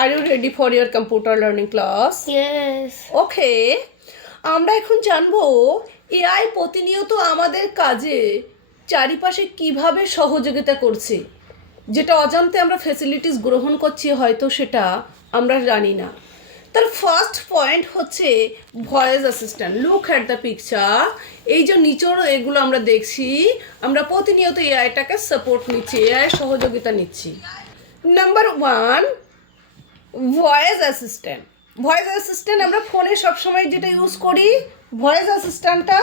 Are you ready for your computer learning class? Yes. Okay. আমরা এখন জানবো AI প্রতিনিয়ত আমাদের কাজে চারিপাশে কিভাবে সহযোগিতা করছে, যেটা অজান্তে আমরা ফ্যাসিলিটিস গ্রহণ করছি হয়তো সেটা আমরা জানি না। তার ফার্স্ট পয়েন্ট হচ্ছে voice assistant. Look at the picture. এই যে নিচের এগুলো আমরা দেখছি, আমরা প্রতিনিয়ত এআইটাকে সাপোর্ট নিচ্ছি, এআই সহযোগিতা নিচ্ছি। Number one, voice assistant. Voice assistant আমরা ফোনে সবসময় যেটা ইউজ করি, voice অ্যাসিস্ট্যান্টটা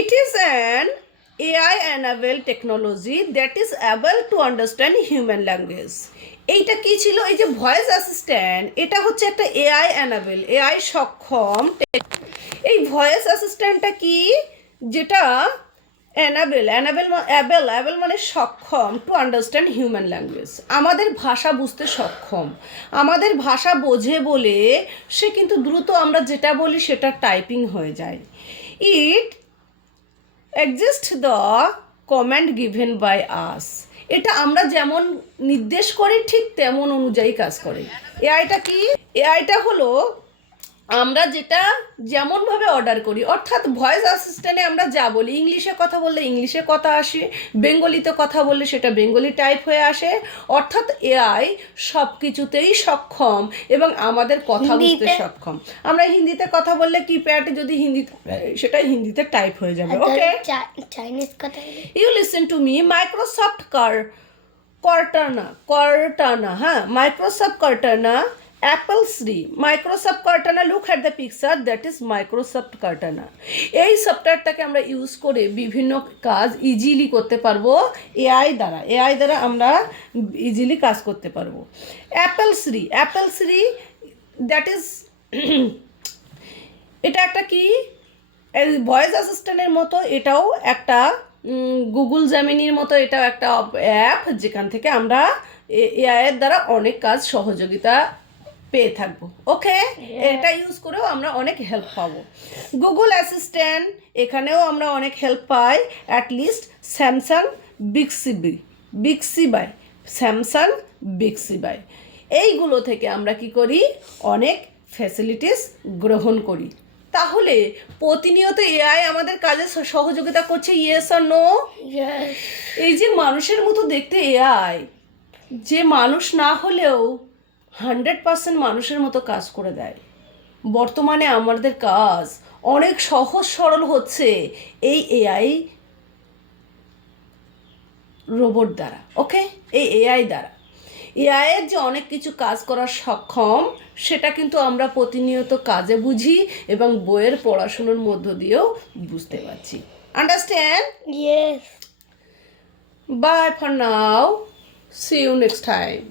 it is an AI enabled technology that is able to understand human language. এইটা কি ছিল? এই যে ভয়েস অ্যাসিস্ট্যান্ট, এটা হচ্ছে একটা এআই এনাবেল, এআই সক্ষম। এই ভয়েস অ্যাসিস্ট্যান্টটা কি, যেটা অ্যাবেল মানে সক্ষম, টু আন্ডারস্ট্যান্ড হিউম্যান ল্যাঙ্গুয়েজ, আমাদের ভাষা বুঝতে সক্ষম। আমাদের ভাষা বোঝে বলে সে কিন্তু দ্রুত আমরা যেটা বলি সেটা টাইপিং হয়ে যায়। It exist the command given by us. এটা আমরা যেমন নির্দেশ করি ঠিক তেমন অনুযায়ী কাজ করে। এআইটা কি? এআইটা হলো আমরা যেটা যেমনভাবে অর্ডার করি, অর্থাৎ ভয়েস অ্যাসিস্ট্যান্টে আমরা যা বলি, ইংলিশে কথা বললে ইংলিশে কথা আসে, বেঙ্গলিতে কথা বললে সেটা বেঙ্গলি টাইপ হয়ে আসে। অর্থাৎ এআই সব কিছুতেই সক্ষম এবং আমাদের কথা বুঝতে সক্ষম। আমরা হিন্দিতে কথা বললে কিপ্যাডে যদি হিন্দিতে, সেটা হিন্দিতে টাইপ হয়ে যাবে। ওকে, চাইনিজ কথা you listen to me. Microsoft Cortana, হ্যাঁ, Microsoft Cortana, Apple Siri, Microsoft Cortana. Look at the picture, that is Microsoft Cortana. এই সফটওয়্যারটাকে আমরা ইউজ করে বিভিন্ন কাজ ইজিলি করতে পারবো এআই দ্বারা আমরা ইজিলি কাজ করতে পারবো। অ্যাপল সিরি দ্যাট ইজ এটা একটা কি ভয়েস অ্যাসিস্ট্যান্টের মতো, এটাও একটা গুগল জেমিনির মতো, এটাও একটা অ্যাপ যেখান থেকে আমরা এআইয়ের দ্বারা অনেক কাজ সহযোগিতা পেয়ে থাকবো। ওকে, এটা ইউজ করেও আমরা অনেক হেল্প পাবো। গুগল অ্যাসিস্ট্যান্ট, এখানেও আমরা অনেক হেল্প পাই। অ্যাটলিস্ট স্যামসাং বিক্সি বাই এইগুলো থেকে আমরা কি করি, অনেক ফ্যাসিলিটিস গ্রহণ করি। তাহলে প্রতিনিয়ত এআই আমাদের কাজে সহযোগিতা করছে, ইয়েস আর নো? এই যে মানুষের মতো দেখতে এআই, যে মানুষ না হলেও 100% মানুষের মতো কাজ করে দেয়। বর্তমানে আমাদের কাজ অনেক সহজ সরল হচ্ছে এই এআই রোবট দ্বারা। ওকে, এই এআই দ্বারা এআইয়ের যে অনেক কিছু কাজ করার সক্ষম, সেটা কিন্তু আমরা প্রতিনিয়ত কাজে বুঝি এবং বইয়ের পড়াশোনার মধ্য দিয়েও বুঝতে পারছি। Understand? Yes. Bye for now. See you next time.